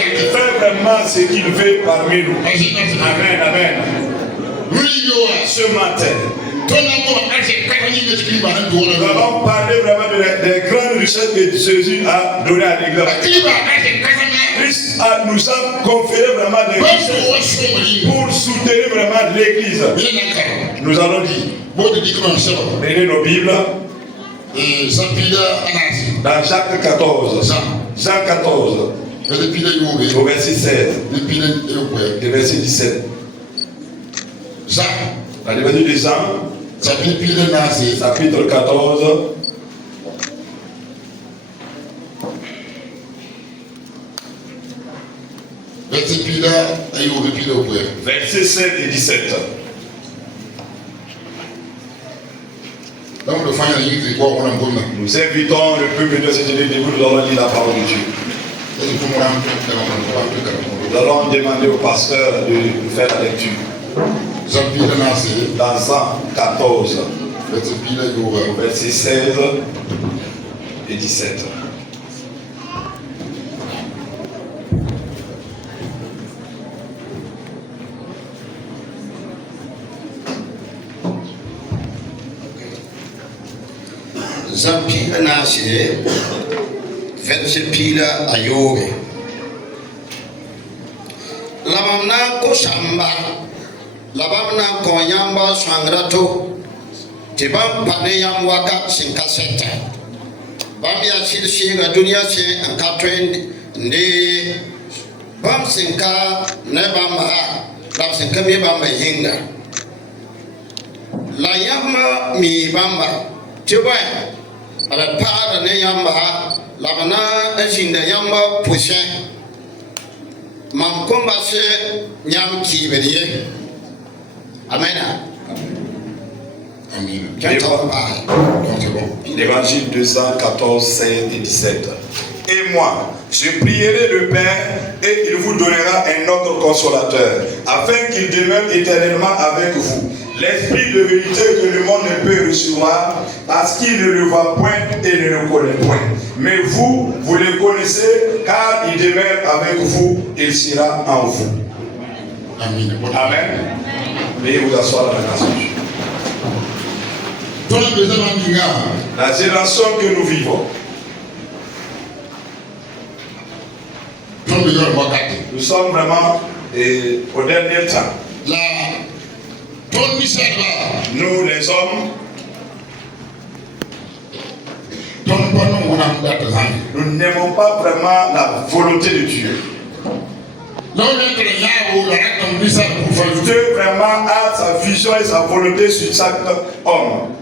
fait vraiment ce qu'il veut parmi nous. Amen, amen. Ce matin, nous allons parler vraiment des grandes richesses que Jésus a données à l'Église. Christ nous a conféré vraiment des richesses pour soutenir vraiment l'Église. Nous allons dire, prenez nos Bibles. Dans Jacques 14, Jean 14, au verset 16 et verset 17. Dans l'évangile de Jean, chapitre 14, verset 7 et 17. Nous invitons le peuple de cette église, nous allons lire la parole de Dieu. Nous allons demander au pasteur de faire la lecture. Dans Jean 14, verset 16 et 17. Zampila nasi verset pila ayoge lamamna ko shamba labamna ko yamba swangrato tibam pade yam waka sinkaseta bam ya shirshi ga duniya ce an ka trend ne bam sinka ne bam ha bam sinka me bam hinga la yamma mi bamba tibai ala para ne yamba labana ajinda yamba pushe mam komba se nyam kiberiye amena amen. L'évangile de Jean 14, 16 et 17. Et moi, je prierai le Père et il vous donnera un autre consolateur, afin qu'il demeure éternellement avec vous. L'esprit de vérité que le monde ne peut recevoir, parce qu'il ne le voit point et ne le connaît point. Mais vous, vous le connaissez, car il demeure avec vous, il sera en vous. Amen. Amen. Veuillez vous asseoir dans la grâce de Dieu. La génération que nous vivons, nous sommes vraiment au dernier temps. Nous les hommes, nous n'aimons pas vraiment la volonté de Dieu. Dieu vraiment a sa vision et sa volonté sur chaque homme.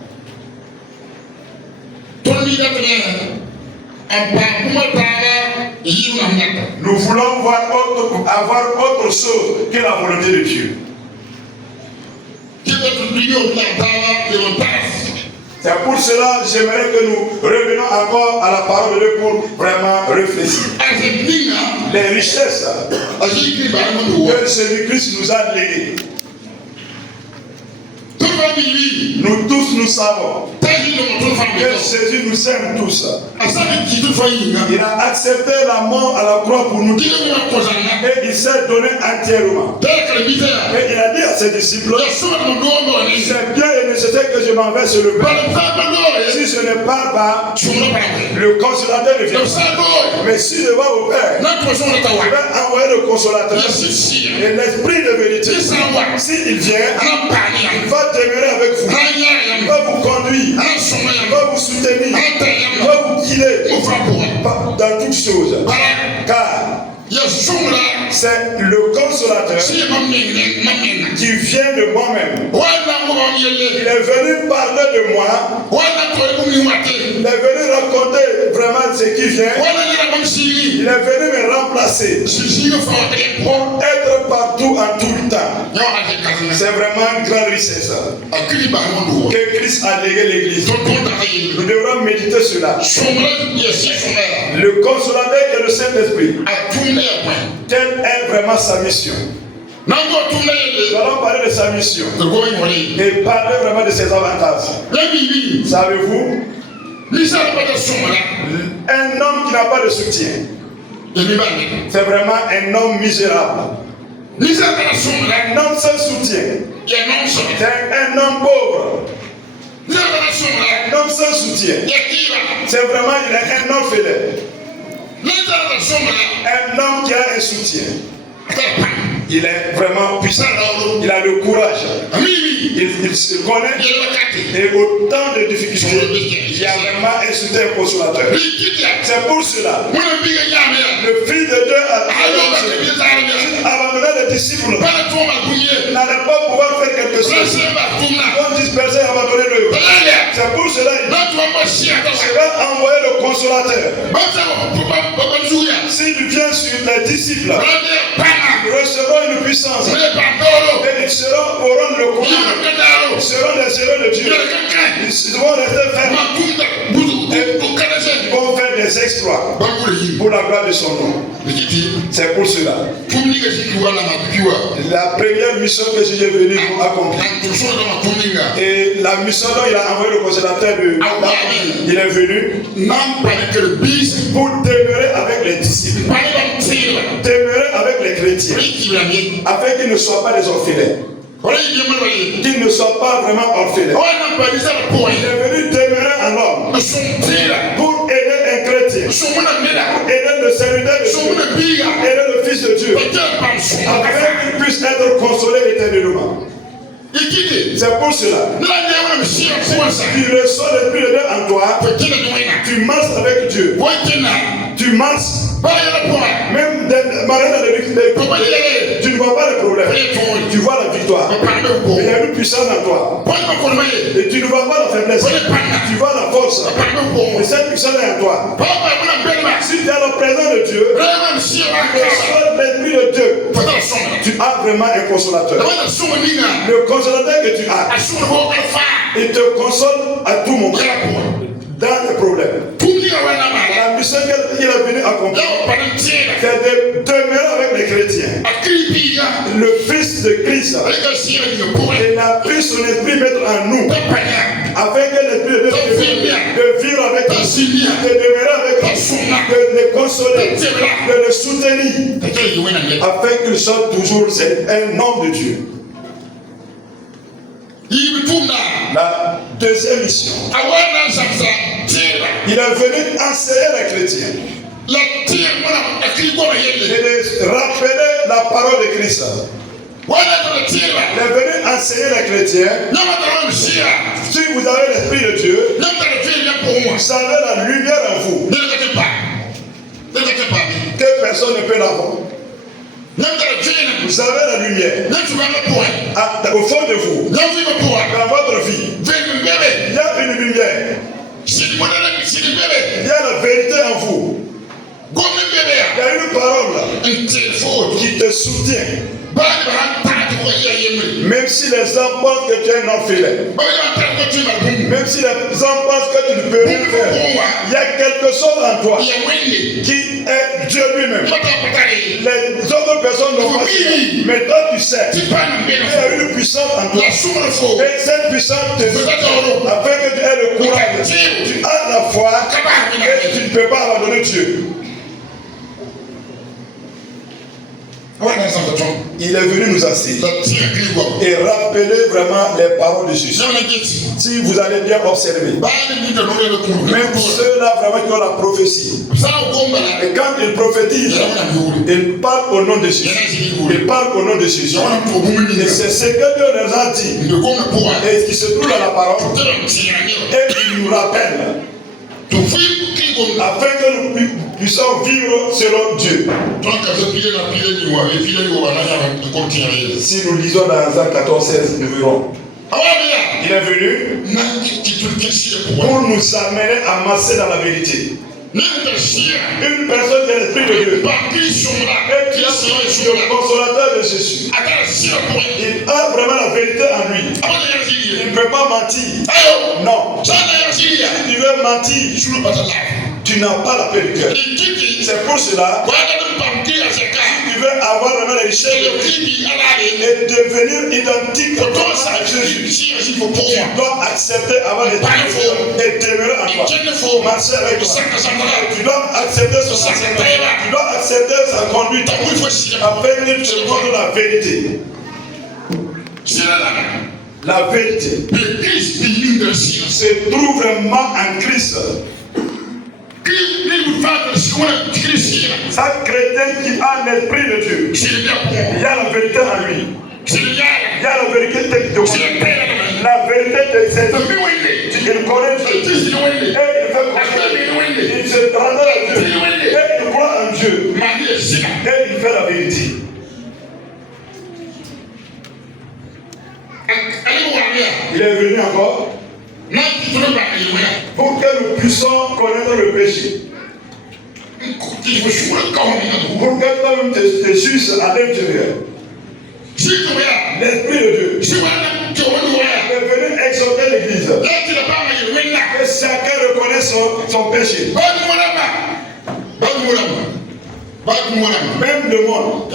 Nous voulons avoir autre chose que la volonté de Dieu. C'est pour cela que j'aimerais que nous revenions encore à la parole de Dieu pour vraiment réfléchir. Les richesses que Jésus-Christ nous a léguées. Nous tous nous savons que Jésus nous aime tous. Il a accepté la mort à la croix pour nous. Et il s'est donné entièrement. Et il a dit à ses disciples, c'est bien et nécessaire que je m'en vais sur le Père. Si je ne parle pas, le consolateur ne vient pas. Mais si je vais au Père, je vais envoyer le consolateur. Et l'esprit de vérité, s'il vient, il va demeurer avec vous. Il va vous conduire. Il va vous soutenir. Il va vous guider dans toutes choses. Car c'est le consolateur qui vient de moi-même. Il est venu parler de moi. Il est venu raconter vraiment ce qui vient. Il est venu me remplacer pour être partout en tout le temps. C'est vraiment une grande richesse que Christ a légué l'Église. Nous devrons méditer cela. Le consolateur est le Saint-Esprit. Quelle est vraiment sa mission? Nous allons parler de sa mission et parler vraiment de ses avantages. Savez-vous, un homme qui n'a pas de soutien, C'est vraiment un homme misérable. Un homme sans soutien. C'est un homme pauvre. Un homme sans soutien. C'est vraiment un orphelin. Un homme qui a un soutien. Il est vraiment puissant. Il a le courage. Il se connaît. Et autant de difficultés, il y a vraiment un soutien consolateur. C'est pour cela le Fils de Dieu a abandonné les disciples. N'allait pas pouvoir faire quelque chose. On dispersé et abandonné le. C'est pour cela qu'il va envoyer le consolateur. S'il vient sur les disciples, ils recevront une puissance. Et ils auront le courage. Ils seront des héros de Dieu. Ils vont rester fermes. Ils vont faire des exploits pour la gloire de son nom. C'est pour cela. La première mission que je suis venu pour accomplir. Et la mission dont il a envoyé le consolateur de il est venu pour demeurer avec les disciples. Demeurer avec les chrétiens. Afin qu'ils ne soient pas des orphelins. Qu'ils ne soient pas vraiment orphelins. Il est venu demeurer en homme pour aider un chrétien, pour aider le serviteur de Dieu, aider le Fils de Dieu, afin qu'il puisse être consolé éternellement. C'est pour cela. Tu reçois l'Esprit de Dieu en toi. Tu marches avec Dieu. Tu marches. Même dans les tu ne vois pas le problème. Tu vois la victoire. Il y a une puissance en toi. Et tu ne vois pas la faiblesse. Tu vois la force. Et cette puissance est en toi. Si tu es le présent de Dieu, tu reçois l'Esprit de Dieu. Tu as vraiment un consolateur. Le consolateur que tu as, il te console à tout moment. Dans les problèmes. La mission qu'il est venu accomplir, c'est de demeurer avec les chrétiens. Le Fils de Christ, il a pris son esprit mettre en nous, afin que l'esprit de vivre avec lui, de demeurer avec lui, de les consoler, de les soutenir, afin qu'il soit toujours un homme de Dieu. La deuxième mission, il est venu enseigner les chrétiens et de rappeler la parole de Christ. Il est venu enseigner les chrétiens. Si vous avez l'Esprit de Dieu, vous avez la lumière en vous que personne ne peut l'avoir. Vous avez la lumière au fond de vous, dans votre vie. Il y a une lumière. Il y a la vérité en vous. Il y a une parole qui te soutient. Même si les gens pensent que tu es un orphelin, même si les gens pensent que tu ne peux rien faire, il y a quelque chose en toi qui est Dieu lui-même. Les autres personnes n'ont pas ça, mais toi tu sais. Il y a une puissance en toi. Et cette puissance te soutient afin que tu aies le courage. Tu as la foi et tu ne peux pas abandonner Dieu. Il est venu nous enseigner et rappeler vraiment les paroles de Jésus. Si vous allez bien observer, même pour ceux-là vraiment qui ont la prophétie, et quand ils prophétisent, ils parlent au nom de Jésus. Ils parlent au nom de Jésus. Et c'est ce que Dieu leur a dit. Et qui se trouve dans la parole. Et il nous rappelle. Afin que nous puissions vivre selon Dieu. Si nous lisons dans Jean 14, 16, nous verrons. Il est venu pour nous amener à marcher dans la vérité. Une personne qui est l'Esprit de Dieu et qui a le consolateur de Jésus, il a vraiment la vérité en lui. Il ne peut pas mentir. Non. Si tu veux mentir, tu n'as pas la paix du cœur. C'est pour cela, si tu veux avoir vraiment les richesses et devenir identique à Jésus, tu dois accepter avoir les richesses et demeurer en toi. Marcher avec toi. Tu dois accepter son enseignement. Tu dois accepter sa conduite afin que tu connaisses la vérité. La vérité se trouve vraiment en Christ. Chaque chrétien qui a l'esprit de Dieu, il y a la vérité en lui. Il y a la vérité de Dieu. La vérité de cette vie. Il connaît Dieu. Et il fait confiance. Il se rendra à Dieu. Et il croit en Dieu. Et il fait la vérité. Il est venu encore pour que nous puissions connaître le péché. Pour que toi-même te suisses à l'intérieur. L'Esprit de Dieu est venu exhorter l'Église. Que chacun reconnaisse son péché. Même le monde.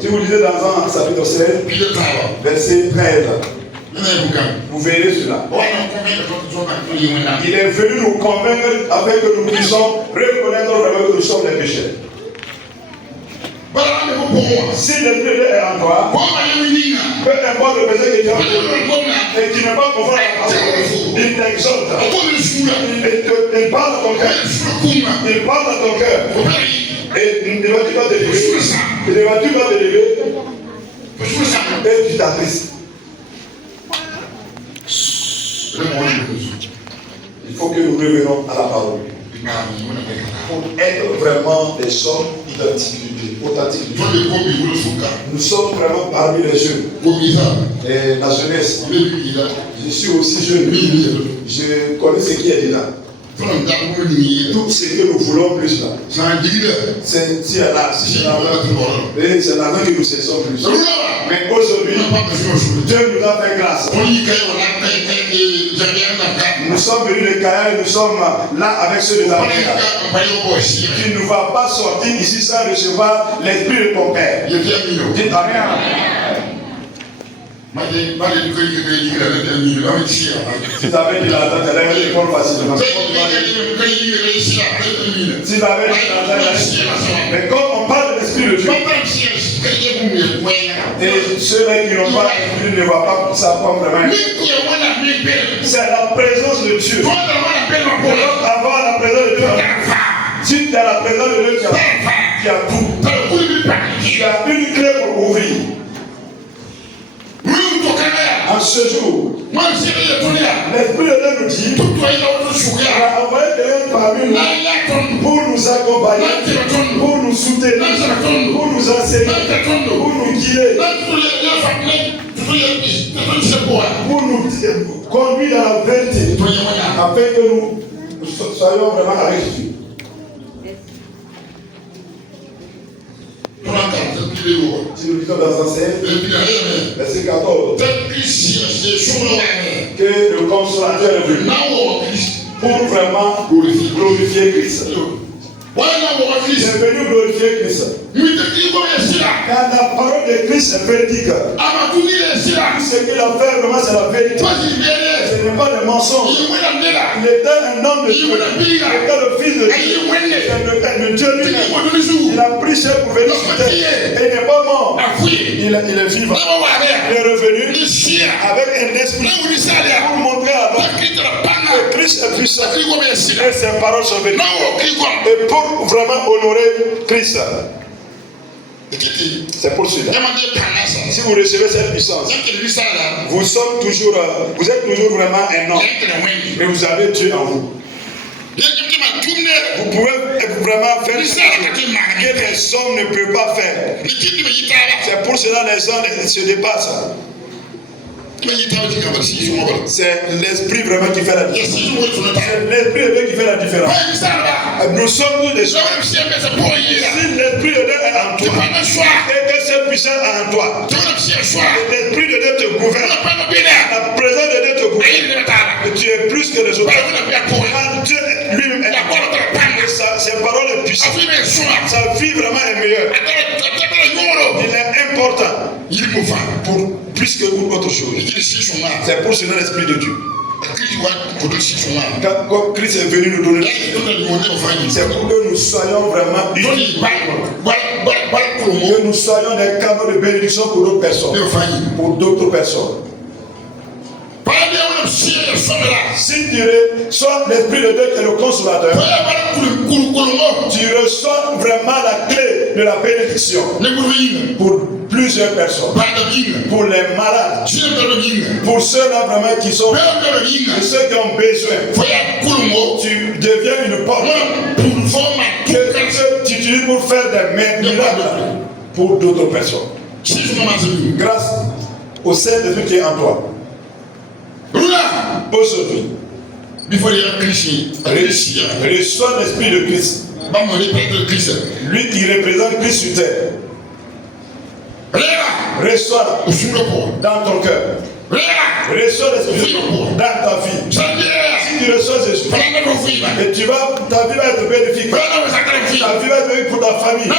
Si vous lisez dans 1 chapitre 16, verset 13, vous verrez cela. Il est venu nous convaincre afin que nous puissions reconnaître vraiment que nous sommes les pécheurs. Si l'Esprit est en toi, peu importe le péché que tu as et qui n'est pas conforme à la parole, il t'exhorte. Il parle à ton cœur. Il parle à ton cœur. Et ne vas-tu pas te lever? Ne vas-tu pas te lever? Et tu t'attristes. Il faut que nous revenons à la parole. Pour être vraiment des hommes identiques, authentiques. Nous sommes vraiment parmi les jeunes. Et la jeunesse. Je suis aussi jeune. Je connais ce qui est dedans. Tout ce que nous voulons plus là. C'est l'argent que nous cessons plus. Mais aujourd'hui, Dieu nous a fait grâce. Nous sommes venus de Kaya et nous sommes là avec ceux de l'Afrique. Tu ne vas pas sortir ici sans recevoir l'esprit de ton Père. Dites Amen. Si tu avais dit la date, elle allait répondre facilement. Si tu avais dit la date, mais quand on parle de l'esprit de Dieu, et ceux-là qui n'ont pas l'esprit ne voient pas savoir vraiment. C'est la présence de Dieu. Pour avoir la présence de Dieu, si tu as la présence de Dieu, tu as tout. Tu as une clé pour ouvrir. En ce jour, l'Esprit de Dieu nous dit, il a envoyé quelqu'un parmi nous pour nous accompagner, pour nous soutenir, pour nous enseigner, pour nous guider, pour nous conduire dans la vérité, afin que nous soyons vraiment avec Dieu. Si nous lisons dans un 16, verset 14, que le consolateur est venu pour vraiment glorifier Christ. Il est venu glorifier Christ. Car la parole de Christ est véridique. Tout ce qu'il a fait vraiment c'est la vérité. Ce n'est pas des mensonges. Il était un homme de Dieu. Il était le fils de Dieu. Le Dieu lui-même. Il a pris chair pour venir sur terre. Et il n'est pas mort. Il est vivant. Il est revenu avec un esprit pour montrer à l'homme que Christ est puissant. Et ses paroles sont véridiques. Et pour vraiment honorer Christ. C'est pour cela. Si vous recevez cette puissance, vous êtes toujours vraiment un homme. Mais vous avez Dieu en vous. Vous pouvez vraiment faire ce que les hommes ne peuvent pas faire. C'est pour cela que les hommes se dépassent. C'est l'esprit vraiment qui fait la différence. C'est l'esprit de Dieu qui fait la différence. Nous sommes tous des hommes. Si l'esprit de Dieu est en toi, et que cette puissance est en toi, l'esprit de Dieu te gouverne, la présence de Dieu te gouverne, tu es plus que les autres. Quand Dieu lui-même est là, ses paroles puissant. Sa vie vraiment est meilleure. Il est important pour plus que pour autre chose. C'est pour cela l'Esprit de Dieu. Quand Christ est venu nous donner, c'est pour que nous soyons vraiment unis, que nous soyons des canaux de bénédiction pour d'autres personnes. Pour d'autres personnes. Si tu reçois l'Esprit de Dieu qui est le consolateur, tu reçois vraiment la clé de la bénédiction pour plusieurs personnes, pour les malades, pour ceux-là vraiment qui sont, ceux qui ont besoin. Tu deviens une porte que tu utilises pour faire des miracles pour d'autres personnes. Grâce au Saint-Esprit qui est en toi. Aujourd'hui, reçois l'Esprit de Christ. Lui qui représente Christ sur terre. Reçois dans ton cœur. Reçois l'Esprit dans ta vie. Si tu reçois Jésus, et ta vie va être bénéfique. Ta vie va être bénéfique pour ta famille.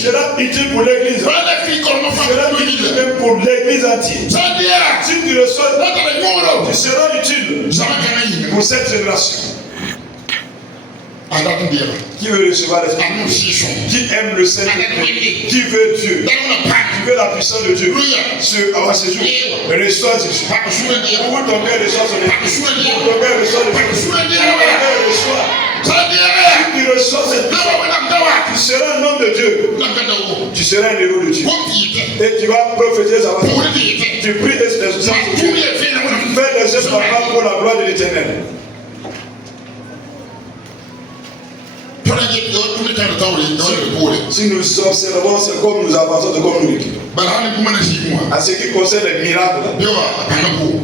Sera utile pour l'église. Sera utile même pour l'église entière. Si tu reçois, tu seras utile pour cette génération. Qui veut recevoir l'Esprit? Qui aime le Seigneur? Qui veut Dieu? Qui veut la puissance de Dieu? Avoir ce jour, reçois Jésus. Où ton cœur reçoit son Esprit? Où ton cœur reçoit le Esprit? Où ton cœur reçoit? Si tu reçois cette puissance, tu seras un homme de Dieu. Tu seras un héros de Dieu. Et tu vas prophétiser sa parole. Tu pries des choses. Fais des gestes pour la gloire de l'Éternel. Si nous observons, c'est comme nous avançons, c'est comme nous l'équipons. À ce qui concerne les miracles,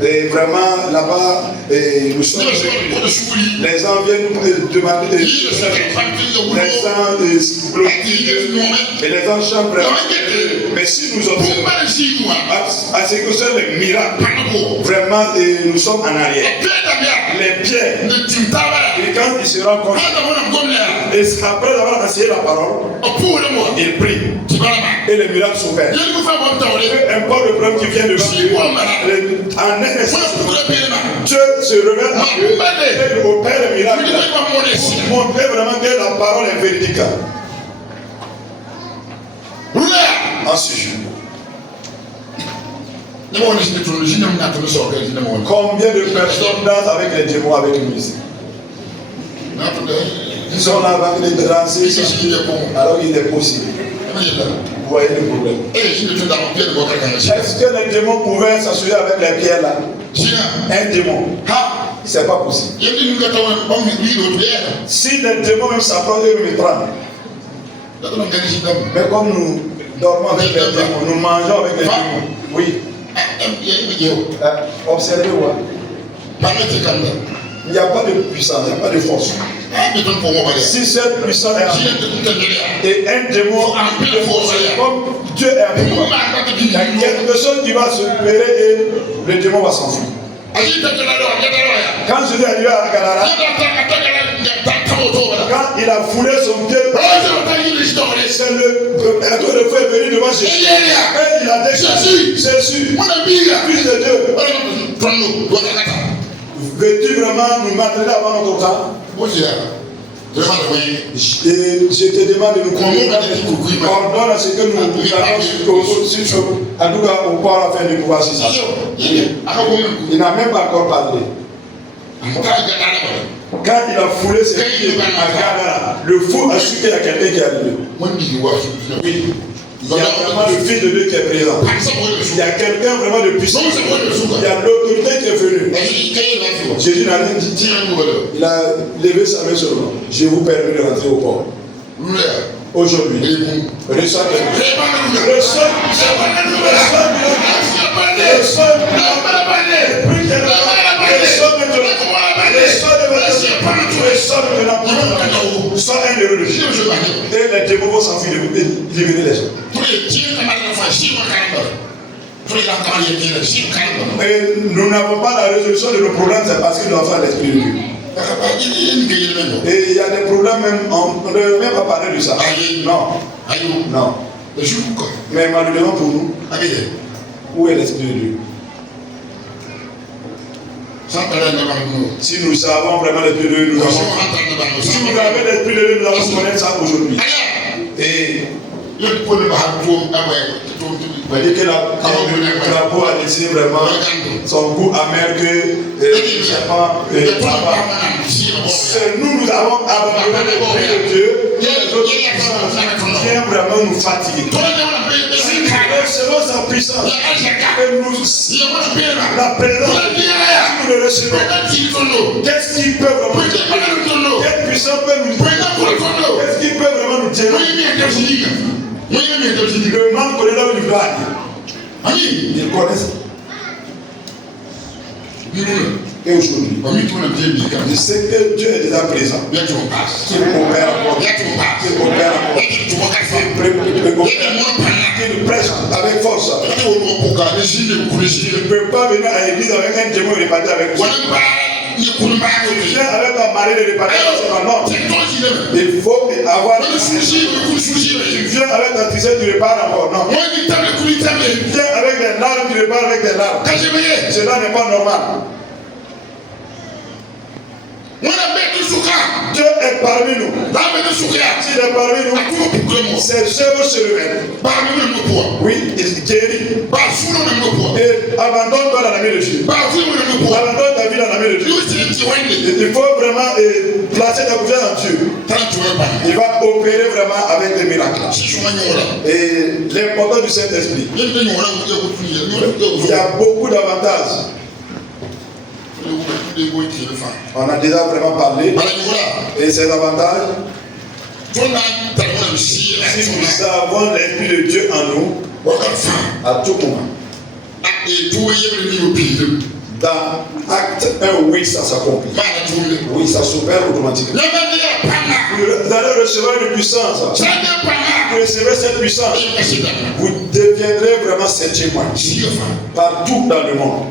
et vraiment là-bas, nous sommes. Les gens viennent nous demander des choses. Les gens et les gens chantent vraiment. Mais si nous observons, à ce qui concerne les miracles, vraiment, nous sommes en arrière. Les pierres, et quand ils se rencontrent, et après avoir enseigné la parole, il prie. Et les miracles s'opèrent. Peu importe le problème qui vient devant Dieu, en un instant, Dieu se révèle à Dieu et il opère les miracles pour montrer vraiment que la parole est véridique. Ensuite, combien de personnes dansent avec les démons avec nous ici? Ils sont là avec les danser alors qu'il est possible. Vous voyez le problème. Est-ce que les démons pouvaient s'asseoir avec les pierres là? Un démon. C'est pas possible. Si les démons même s'approchent, ils me tremblent. Mais comme nous dormons avec les démons, nous mangeons avec les démons. Oui. Observez-moi. Il n'y a pas de puissance, il n'y a pas de force. Si cette puissance est en nous, et un démon comme Dieu est avec moi, il y a quelque chose qui va se libérer et le démon va s'enfuir. Quand je suis arrivé à Galara, quand il a foulé son pied, c'est le feu est venu devant Jésus. Et il a dit Jésus, fils de Dieu, veux-tu vraiment nous maintenir avant notre temps? Et je te demande de nous conduire. Ordonne à ce que nous allons en tout cas au port afin de pouvoir s'y asseoir. Il n'a même pas encore parlé. Quand il a foulé ses pieds à Gadara, le fou a su qu'il y a quelqu'un qui est arrivé. Oui. Il y a vraiment le Fils de Dieu qui est présent. Il y a quelqu'un vraiment de puissant. Il y a l'autorité qui est venue. Jésus n'a rien dit. Il a levé sa main sur nous. Je vous permets de rentrer au port. Aujourd'hui, reçois sois un héros de Dieu. Et les démons vont s'enfuir et libérer les gens. Et nous n'avons pas la résolution de nos problèmes, c'est parce que nous avons l'Esprit de Dieu. Et il y a des problèmes même, on ne devait même pas parler de ça. Non. Non. Mais malheureusement pour nous, où est l'Esprit de Dieu? Si nous savons vraiment l'Esprit de Dieu, nous avons. Si vous avez l'Esprit de Dieu, nous allons connaître ça aujourd'hui. Et on dit que la peau a décidé vraiment son goût amer que c'est nous avons abandonné l'Esprit de Dieu. Les autres viennent vraiment nous fatiguer. Selon sa puissance, et nous la présence, si nous le recevons, qu'est-ce qui peut vraiment nous dire? Quelle puissance peut nous dire? Qu'est-ce qui peut vraiment nous dire? Le man connaît là où il va aller. Il connaît ça. Et aujourd'hui, je sais que Dieu est déjà présent. Qu'il opère encore. Qu'il prêche avec force. Je ne peux pas venir à l'église avec un démon et repartir avec toi. Viens avec un mari et repartir avec toi. Non. Il faut avoir. Tu viens avec un tristesse, tu repars encore. Non. Tu viens avec des larmes, tu repars avec des larmes. Cela n'est pas normal. Dieu est parmi nous. S'il est parmi nous, ses œuvres se révèlent. Oui, il guérit. Et abandonne-toi dans la main de Dieu. Abandonne ta vie dans la main de Dieu. Il faut vraiment placer ta confiance en Dieu. Il va opérer vraiment avec des miracles. Et l'importance du Saint-Esprit. Il y a beaucoup d'avantages. On a déjà vraiment parlé. Et ces avantages, si nous avons l'Esprit de Dieu en nous, à tout moment. Dans Acte 1, oui, ça s'accomplit. Oui, ça s'opère automatiquement. Vous allez recevoir une puissance. Vous recevez cette puissance. Vous deviendrez vraiment ces témoins. Partout dans le monde.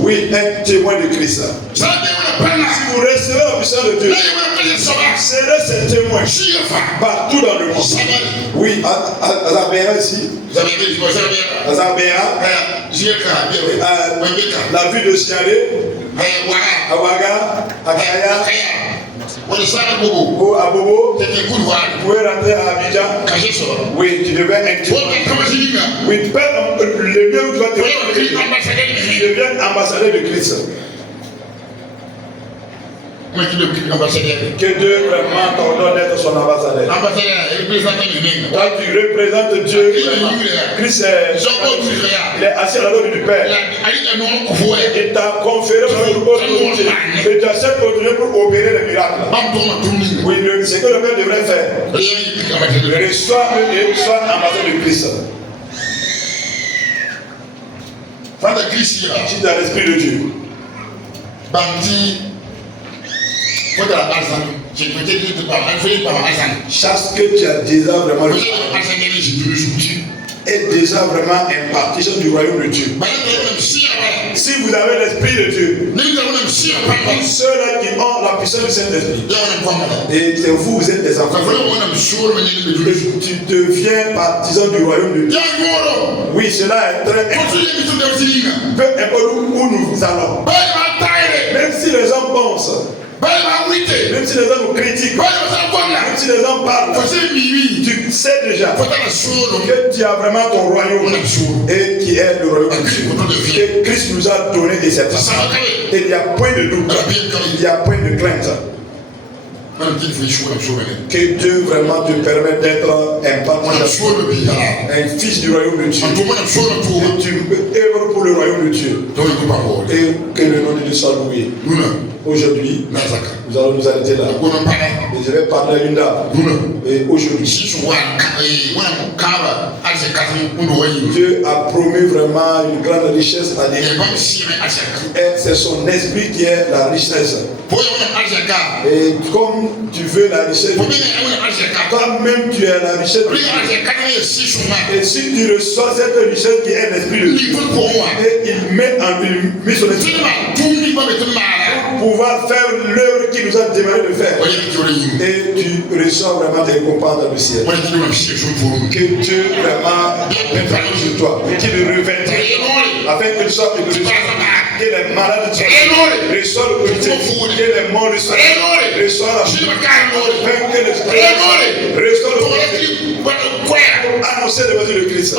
Oui, un témoin de Christ. Si vous recevez la puissance de Dieu, vous serez ces témoins. Partout dans le monde. Oui, à Zambéa ici. À Zambéa. La ville de Sialé, à Ouaga, à Kaya, à Bobo, vous pouvez rentrer à Abidjan. Oui, tu deviens un témoin. Oui, le lieu où tu vas te retrouver, tu deviens ambassadeur de Christ. Que Dieu vraiment t'ordonne d'être son ambassadeur. Toi, tu représentes Dieu. Christ il est assis à la droite du Père. Il t'a conféré une autorité. Et tu as cette autorité pour opérer les miracles. Oui, c'est ce que le Père devrait faire. Reçois ambassadeur de Christ. Si tu as l'Esprit de Dieu. Chaque que tu as déjà vraiment est déjà vraiment un partisan du royaume de Dieu. Si vous avez l'Esprit de Dieu, ceux-là qui ont la puissance du Saint-Esprit, et vous êtes des enfants, tu deviens partisan du royaume de Dieu. Oui, cela est très important. Peu importe où nous allons, même si les gens pensent, même si les gens nous critiquent, même si les gens parlent, tu sais déjà que tu as vraiment ton royaume et qui est le royaume de Dieu. Et Christ nous a donné des certitudes. Et il n'y a point de doute, il n'y a point de crainte. Que Dieu vraiment te permette d'être un partisan, un fils du royaume de Dieu. Et tu œuvres pour le royaume de Dieu. Et que le nom de Dieu soit loué. Aujourd'hui, nous allons nous arrêter là. Et je vais parler à une dame. Et aujourd'hui, Dieu a promis vraiment une grande richesse à l'Église. Et c'est son esprit qui est la richesse. Et comme tu veux la richesse, toi-même tu es la richesse. Et si tu reçois cette richesse qui est l'esprit de Dieu, et il met son esprit, pouvoir faire l'œuvre qu'il nous a demandé de faire. Et tu reçois vraiment des récompenses dans le ciel. Que Dieu vraiment préfère sur toi, qu'il le revête, afin qu'il soit écouté, que les malades reçoivent l'autorité, que les morts reçoivent la vie, afin que les reçoivent l'autorité pour annoncer l'évangile de Christ,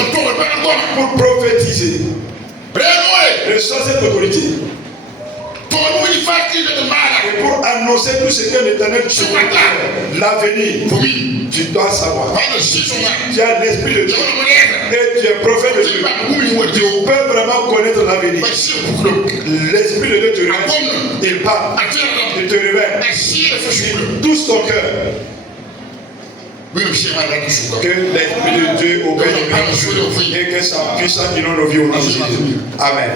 pour prophétiser. Reçois cette autorité. Et pour annoncer tout ce que l'Éternel tu veux, l'avenir, tu dois savoir. Tu as l'Esprit de Dieu et tu es prophète de Dieu. Tu peux vraiment connaître l'avenir. L'Esprit de Dieu te révèle. Il parle. Il te révèle. Il touche ton cœur. Que l'Esprit de Dieu obéisse et que sa puissance inonde nos vies au nom de Jésus. Amen.